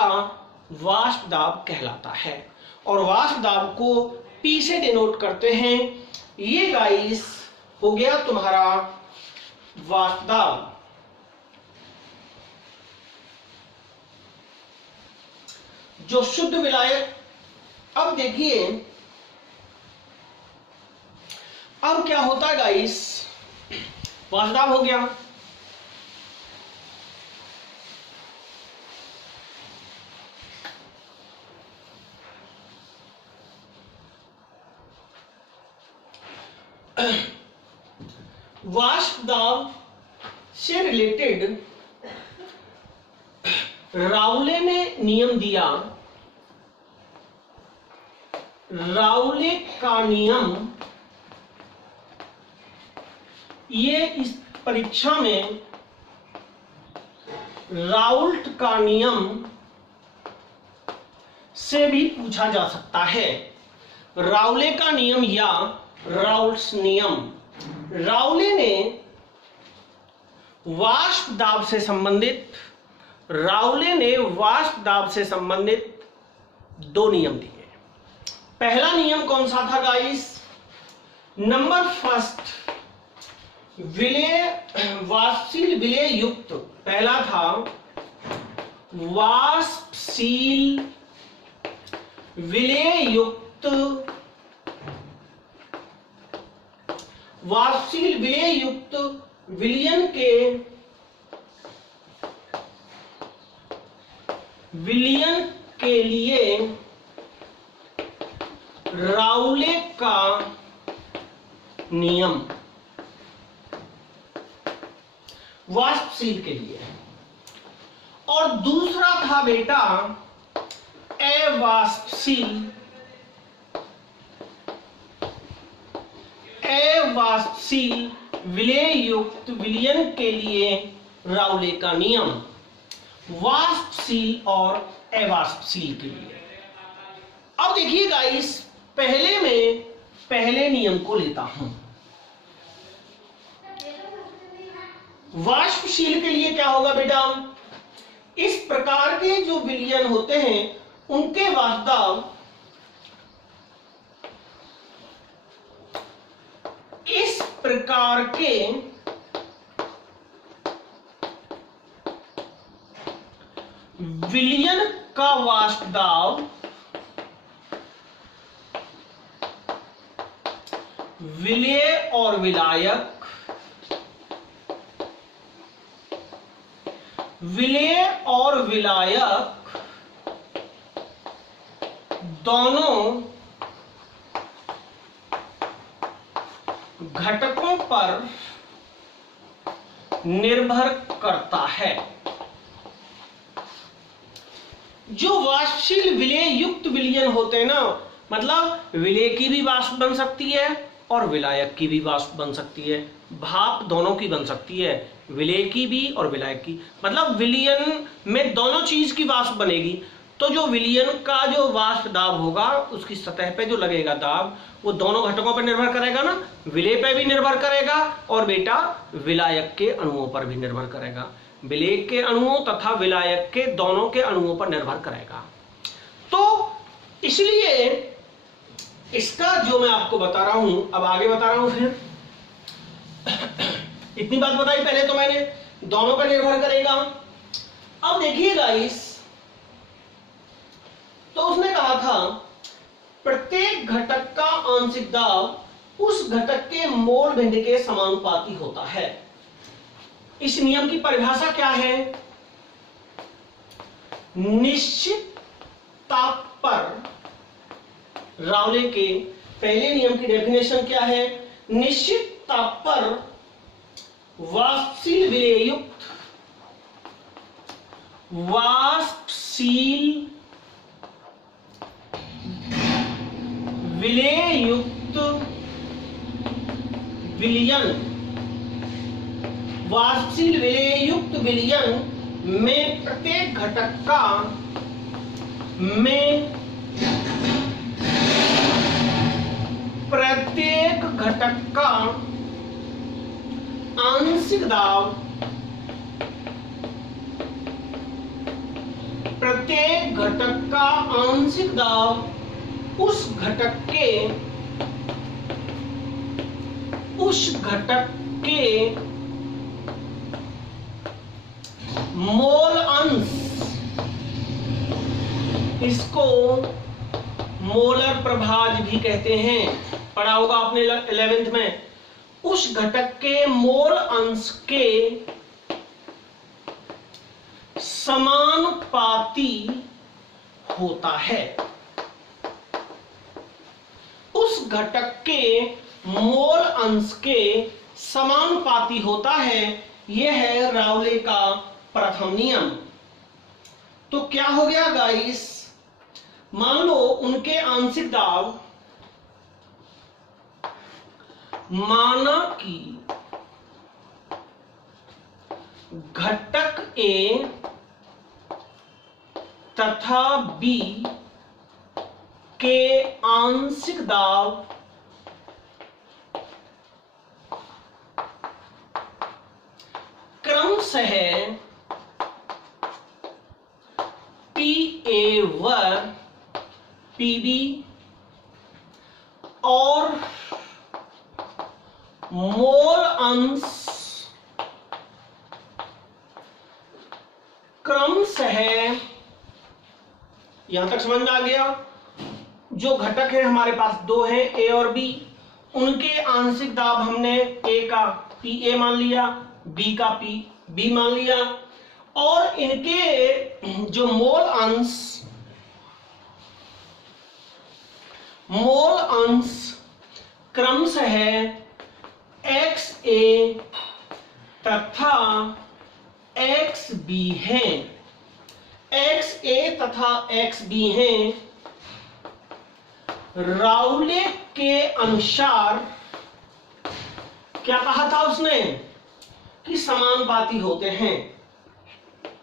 वाष्प दाब कहलाता है। और वाष्प दाब को P से डिनोट करते हैं। ये गाइस हो गया तुम्हारा वाष्प दाब। जो शुद्ध विलायक, अब देखिए अब क्या होता है गाइस, वाष्प दाब हो गया, वाष्प दाब से रिलेटेड राउले ने नियम दिया। राउले का नियम ये इस परीक्षा में राउल्ट का नियम से भी पूछा जा सकता है। राउले का नियम या राउल्ट्स नियम। राउले ने वाष्प दाब से संबंधित दो नियम दिए। पहला नियम कौन सा था गाइस? नंबर फर्स्ट, वाष्पशील विलेय युक्त। पहला था वाष्पशील विलेय युक्त विलयन के लिए राउले का नियम। वाष्पशील के लिए। और दूसरा था बेटा अवाष्पशील विलेय युक्त विलयन के लिए राउले का नियम। वाष्पशील और अवाष्पशील के लिए। अब देखिए गाइस, पहले नियम को लेता हूं। वाष्पशील के लिए क्या होगा बेटा? इस प्रकार के जो विलयन होते हैं उनके वाष्प दाब इस प्रकार के विलयन का वाष्प दाब विलेय और विलायक दोनों घटकों पर निर्भर करता है। जो वाष्पशील विलेय युक्त विलयन होते हैं ना, मतलब विलेय की भी वाष्प बन सकती है और विलायक की भी वाष्प बन सकती है, भाप दोनों की बन सकती है, विलेय की भी और विलायक की। मतलब विलयन में दोनों चीज की वाष्प बनेगी। तो जो विलयन का जो वाष्प दाब होगा उसकी सतह पे जो लगेगा दाब वो दोनों घटकों पर निर्भर करेगा ना, विलेय पे भी निर्भर करेगा और बेटा विलायक के अणुओं पर भी निर्भर करेगा। विलेय के अणुओं तथा विलायक के दोनों के अणुओं पर निर्भर करेगा। तो इसलिए इसका जो मैं आपको बता रहा हूं, अब आगे बता रहा हूं। फिर इतनी बात बताई पहले तो मैंने, दोनों पर निर्भर करेगा। अब देखिए गाइस, तो उसने कहा था प्रत्येक घटक का आंशिक दाब उस घटक के मोल भिन्न के समानुपाती होता है। इस नियम की परिभाषा क्या है? निश्चित ताप पर, राउले के पहले नियम की डेफिनेशन क्या है? निश्चित ताप पर वाष्पशील विलेय युक्त विलयन में प्रत्येक घटक का आंशिक दाब उस घटक के मोल अंश, इसको मोलर प्रभाज भी कहते हैं, पढ़ा होगा आपने 11th में। उस घटक के मोल अंश के समानुपाती होता है। उस घटक के मोल अंश के समानुपाती होता है। यह है राउले का प्रथम नियम। तो क्या हो गया गाइस, मान लो उनके आंशिक दाब, माना कि घटक ए तथा बी के आंशिक दाब क्रमशः PA1 PB और मोल अंश क्रमशः, यहां तक समझ में आ गया। जो घटक है हमारे पास दो हैं, ए और बी, उनके आंशिक दाब हमने ए का PA मान लिया, बी का PB मान लिया, और इनके जो मोल अंश क्रमशः XA तथा XB हैं। XA तथा XB हैं। राउले के अनुसार क्या कहा था उसने कि समानुपाती होते हैं।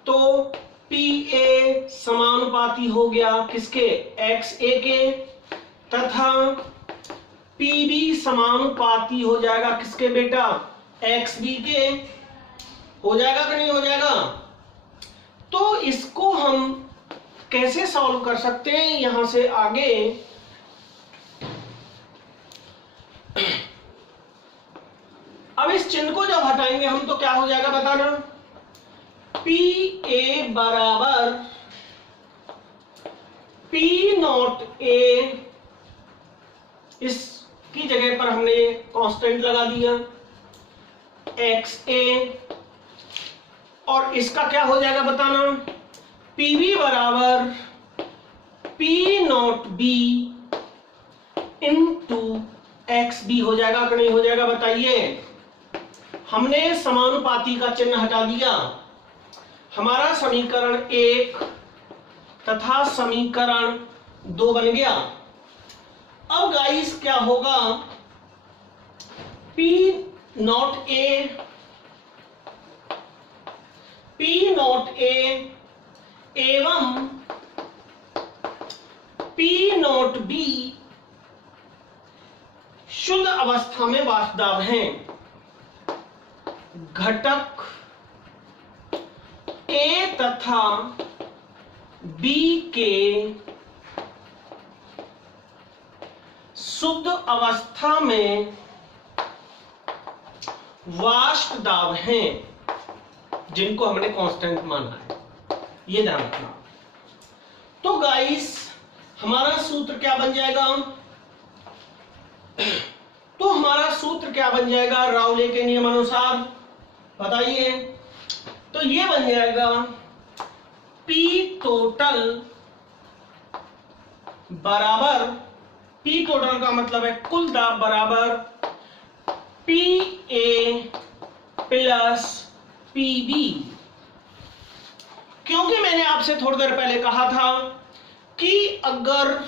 तो PA समानुपाती हो गया किसके, XA के, तथा PB समानुपाती हो जाएगा किसके बेटा, XB के। हो जाएगा कि नहीं हो जाएगा। तो इसको हम कैसे सॉल्व कर सकते हैं, यहां से आगे अब इस चिन्ह को जब हटाएंगे हम तो क्या हो जाएगा बताना, PA बराबर P0A, इसकी जगह पर हमने कांस्टेंट लगा दिया XA, और इसका क्या हो जाएगा बताना, PB बराबर P0B इंटू XB हो जाएगा कि नहीं हो जाएगा बताइए। हमने समानुपाती का चिन्ह हटा दिया, हमारा समीकरण 1 तथा समीकरण 2 बन गया। अब गाइस क्या होगा, P0A एवं P0B शुद्ध अवस्था में वाष्पदाब हैं। घटक A तथा B के शुद्ध अवस्था में वाष्पदाब हैं, जिनको हमने कांस्टेंट माना है, ये ध्यान रखना। तो गाइस हमारा सूत्र क्या बन जाएगा, तो हमारा सूत्र क्या बन जाएगा राउले के नियम अनुसार बताइए। तो ये बन जाएगा P टोटल बराबर, P टोटल का मतलब है कुल दाब, बराबर PA प्लस PB। क्योंकि मैंने आपसे थोड़ी देर पहले कहा था कि अगर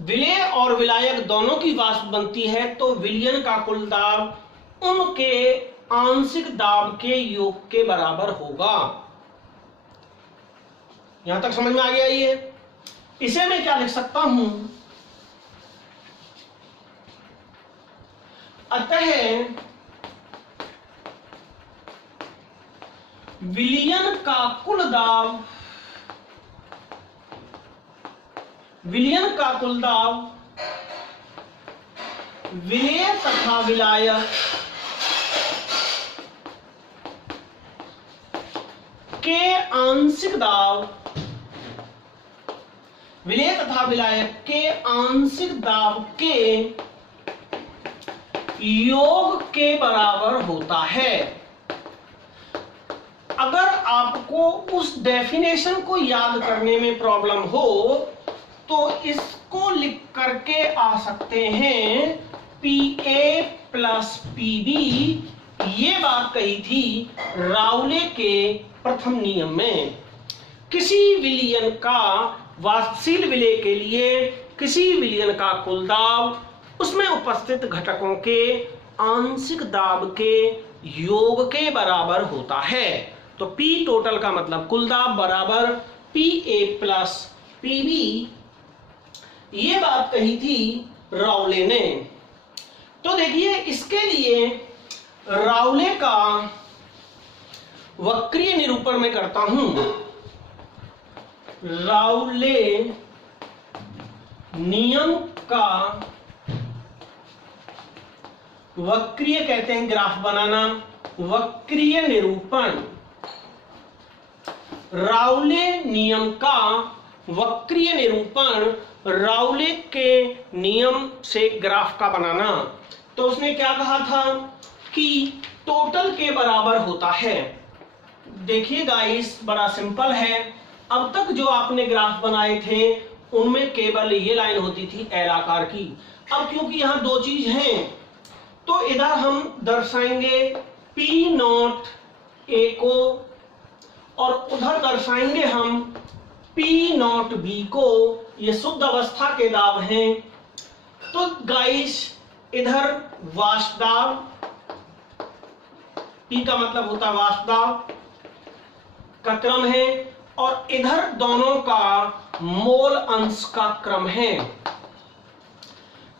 विलेय और विलायक दोनों की वाष्प बनती है तो विलयन का कुल दाब उनके आंशिक दाब के योग के बराबर होगा। यहां तक समझ में आ गया। ये इसे मैं क्या लिख सकता हूं, अतः विलयन का कुल दाब, विलयन का कुल दाब विलेय तथा विलायक के आंशिक दाब, विलेय तथा विलायक के आंशिक दाब के योग के बराबर होता है। अगर आपको उस डेफिनेशन को याद करने में प्रॉब्लम हो तो इसको लिख करके आ सकते हैं PA प्लस PB, ये बात कही थी राउले के प्रथम नियम में। किसी विलयन का वाष्पशील विलय के लिए किसी विलयन का कुल दाब उसमें उपस्थित घटकों के आंशिक दाब के योग के बराबर होता है। तो P टोटल का मतलब कुल दाब बराबर PA प्लस PB, ये बात कही थी राउले ने। तो देखिए इसके लिए राउले का वक्रीय निरूपण में करता हूं। राउले नियम का वक्रीय कहते हैं ग्राफ बनाना, वक्रीय निरूपण। राउले नियम का वक्रीय निरूपण, राउले के नियम से ग्राफ का बनाना। तो उसने क्या कहा था कि टोटल के बराबर होता है। देखिए गाइस बड़ा सिंपल है, अब तक जो आपने ग्राफ बनाए थे उनमें केवल ये लाइन होती थी एल आकार की। अब क्योंकि यहां दो चीज हैं तो इधर हम दर्शाएंगे P नॉट A को और उधर दर्शाएंगे हम P नॉट B को। ये शुद्ध अवस्था के दाब हैं। तो गाइस इधर वाष्प दाब, P का मतलब होता है वाष्प दाब का क्रम है और इधर दोनों का मोल अंश का क्रम है।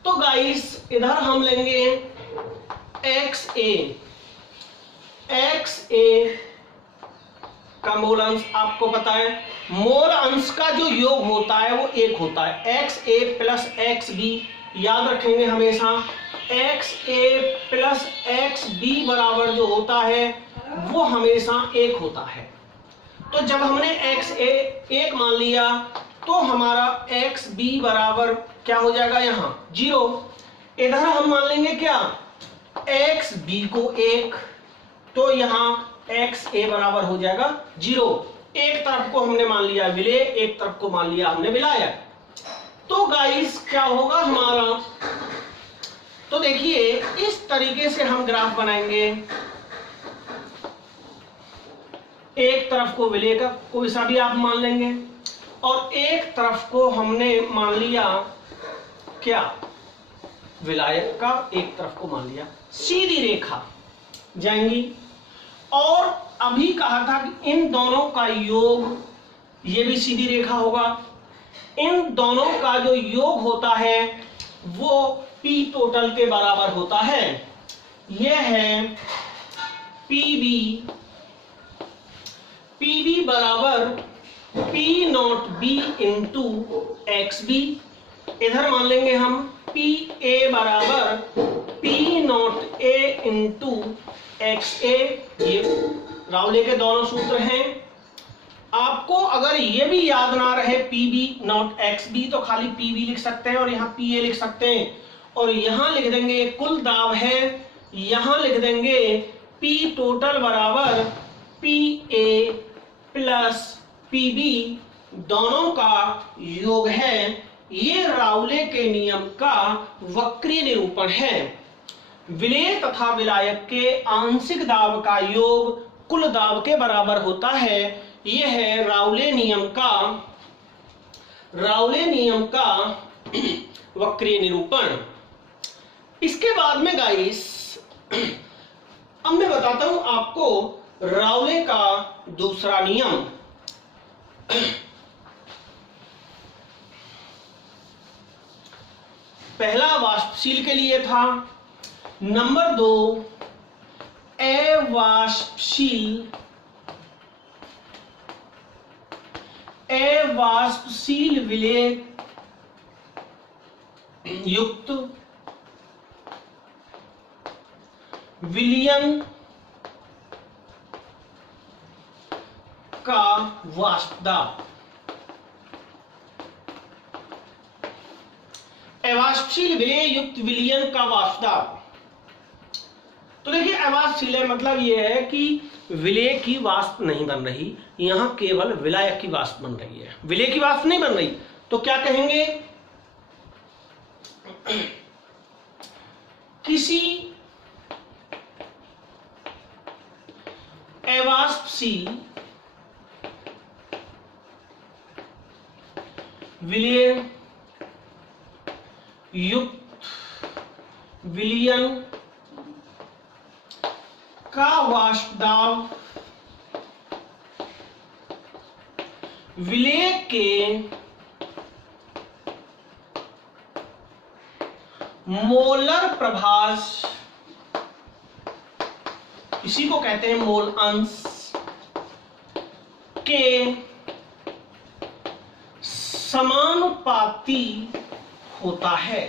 तो गाइस इधर हम लेंगे XA, XA का मोल अंश आपको पता है, मोल अंश का जो योग होता है वो एक होता है। XA प्लस XB याद रखेंगे हमेशा, XA प्लस XB बराबर जो होता है वो हमेशा एक होता है। तो जब हमने XA एक मान लिया तो हमारा XB बराबर क्या हो जाएगा, यहाँ 0। इधर हम मान लेंगे क्या, XB को 1, तो यहाँ XA बराबर हो जाएगा 0। एक तरफ को हमने मान लिया विलय, एक तरफ को मान लिया हमने विलायक। तो गाइस क्या होगा हमारा, तो देखिए इस तरीके से हम ग्राफ बनाएंगे। एक तरफ को विलय का कोई सा भी आप मान लेंगे और एक तरफ को हमने मान लिया क्या, विलायक का, एक तरफ को मान लिया। सीधी रेखा जाएंगी और अभी कहा था कि इन दोनों का योग, ये भी सीधी रेखा होगा, इन दोनों का जो योग होता है वो P टोटल के बराबर होता है। यह है PB बराबर P not B into XB। इधर मान लेंगे हम PA बराबर P not A into XA। ये राउले के दोनों सूत्र हैं। आपको अगर ये भी याद ना रहे PB नॉट XB तो खाली PB लिख सकते हैं और यहाँ PA लिख सकते हैं और यहाँ लिख देंगे कुल दाब है, यहाँ लिख देंगे P टोटल बराबर PA प्लस PB, दोनों का योग है। ये राउले के नियम का वक्रीय निरूपण है। विलय तथा विलायक के आंशिक दाब का योग कुल दाब के बराबर होता है। यह है राउले नियम का वक्रीय निरूपण। इसके बाद में गाइस अब मैं बताता हूं आपको राउले का दूसरा नियम। पहला वाष्पशील के लिए था, नंबर 2 अवाष्पशील विलय युक्त विलयन का वाष्प दाब। अवाष्पशील विलय युक्त विलयन का वाष्प दाब। तो देखिए अवाष्पशील है मतलब यह है कि विलय की वाष्प नहीं बन रही, यहां केवल विलायक की वाष्प बन रही है, विलय की वाष्प नहीं बन रही। तो क्या कहेंगे, किसी अवाष्पशील विलयन युक्त विलयन का वाष्प दाब विलय के मोलर प्रभाज, इसी को कहते हैं मोल अंश, के समानुपाती होता है।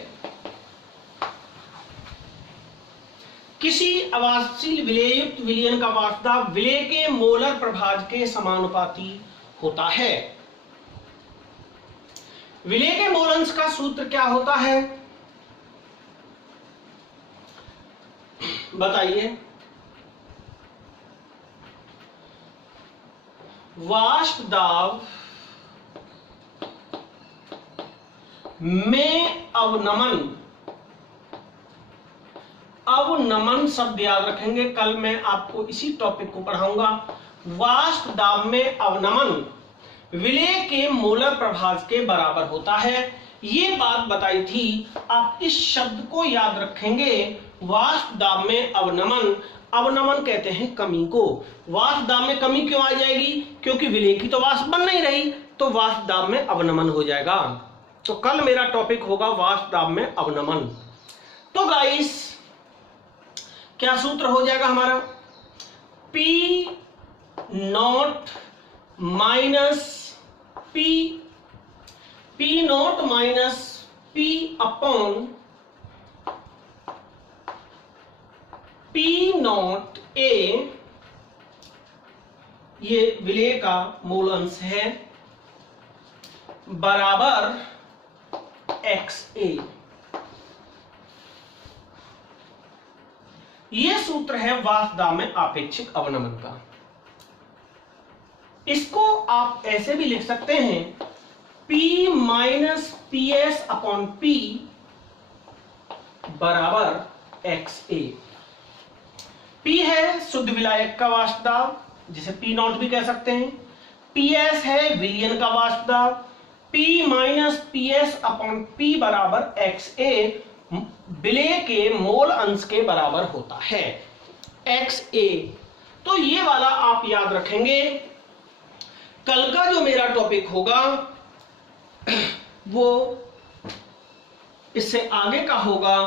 किसी अवाष्पशील विलययुक्त विलयन का वाष्प दाब विलय के मोलर प्रभाज के समानुपाती होता है। विलय के मोल अंश का सूत्र क्या होता है बताइए? वाष्प दाब में अवनमन, अवनमन शब्द याद रखेंगे, कल मैं आपको इसी टॉपिक को पढ़ाऊंगा। वाष्प दाब में अवनमन विलय के मोलर प्रभाज के बराबर होता है। ये बात बताई थी, आप इस शब्द को याद रखेंगे। वाष्प दाब में अवनमन, अवनमन कहते हैं कमी को। वाष्प दाब में कमी क्यों आ जाएगी? क्योंकि विलय की तो वाष्प बन नहीं रही, तो वाष्प दाब में अवनमन हो जाएगा। तो कल मेरा टॉपिक होगा वाष्प दाब में अवनमन। तो गाइस क्या सूत्र हो जाएगा हमारा? P not minus P not minus P upon P not A, ये विलय का मूल अंश है, बराबर XA। यह सूत्र है वाष्प दाब में आपेक्षिक अवनमन का। इसको आप ऐसे भी लिख सकते हैं, P minus PS upon P बराबर XA। P है शुद्ध विलायक का वाष्प दाब, जिसे P नॉट भी कह सकते हैं। PS है विलयन का वाष्प दाब। P minus PS upon P बराबर XA विलय के मोल अंश के बराबर होता है, XA। तो ये वाला आप याद रखेंगे। कल का जो मेरा टॉपिक होगा वो इससे आगे का होगा।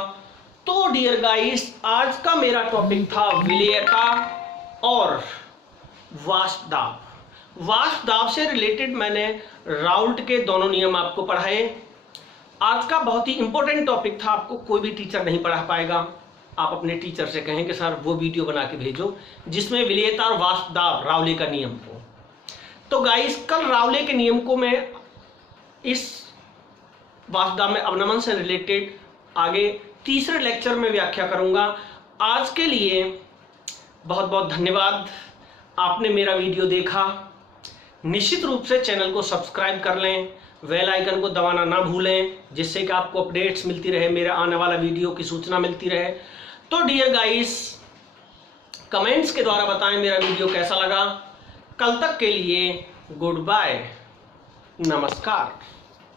तो डियर गाइस, आज का मेरा टॉपिक था विलयता और वाष्प दाब। वाष्प दाब से रिलेटेड मैंने राउल्ट के दोनों नियम आपको पढ़ाए। आज का बहुत ही इंपॉर्टेंट टॉपिक था, आपको कोई भी टीचर नहीं पढ़ा पाएगा। आप अपने टीचर से कहें कि सर वो वीडियो बना के भेजो जिसमें विलयता और वाष्प दाब राउले का नियम हो। तो गाइस कल राउले के नियम को मैं इस वाष्प दाब में अवनमन से रिलेटेड आगे तीसरे लेक्चर में व्याख्या करूंगा। आज के लिए बहुत बहुत धन्यवाद, आपने मेरा वीडियो देखा। निश्चित रूप से चैनल को सब्सक्राइब कर लें, बेल आइकन को दबाना ना भूलें, जिससे कि आपको अपडेट्स मिलती रहे, मेरा आने वाला वीडियो की सूचना मिलती रहे। तो डियर गाइस, कमेंट्स के द्वारा बताएं मेरा वीडियो कैसा लगा। कल तक के लिए गुड बाय, नमस्कार।